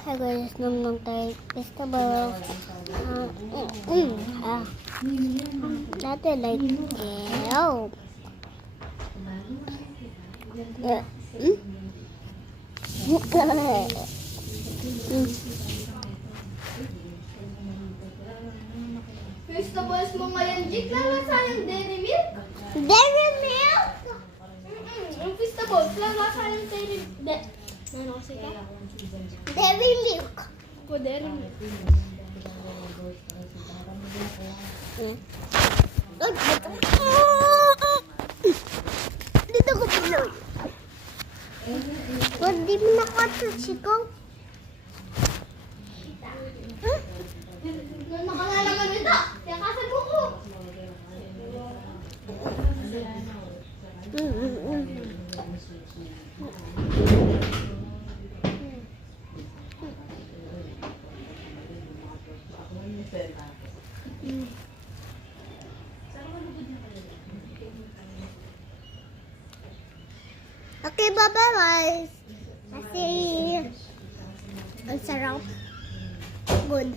Hi guys, nung tayo festival. Dati like, ew. Vegetables mo ngayon, Jik. Lalasa yung dairy milk. Dairy milk? Yung vegetables, lalasa yung dairy milk. Ano kasi ka? Dairy milk. Ako, dairy milk. Dito ko pinuy. Hindi mo nakatouch ikaw. Nakalalaman nito. Kaya kasal mo ko. Okay, bye-bye guys. Kasi ang sarap. Good.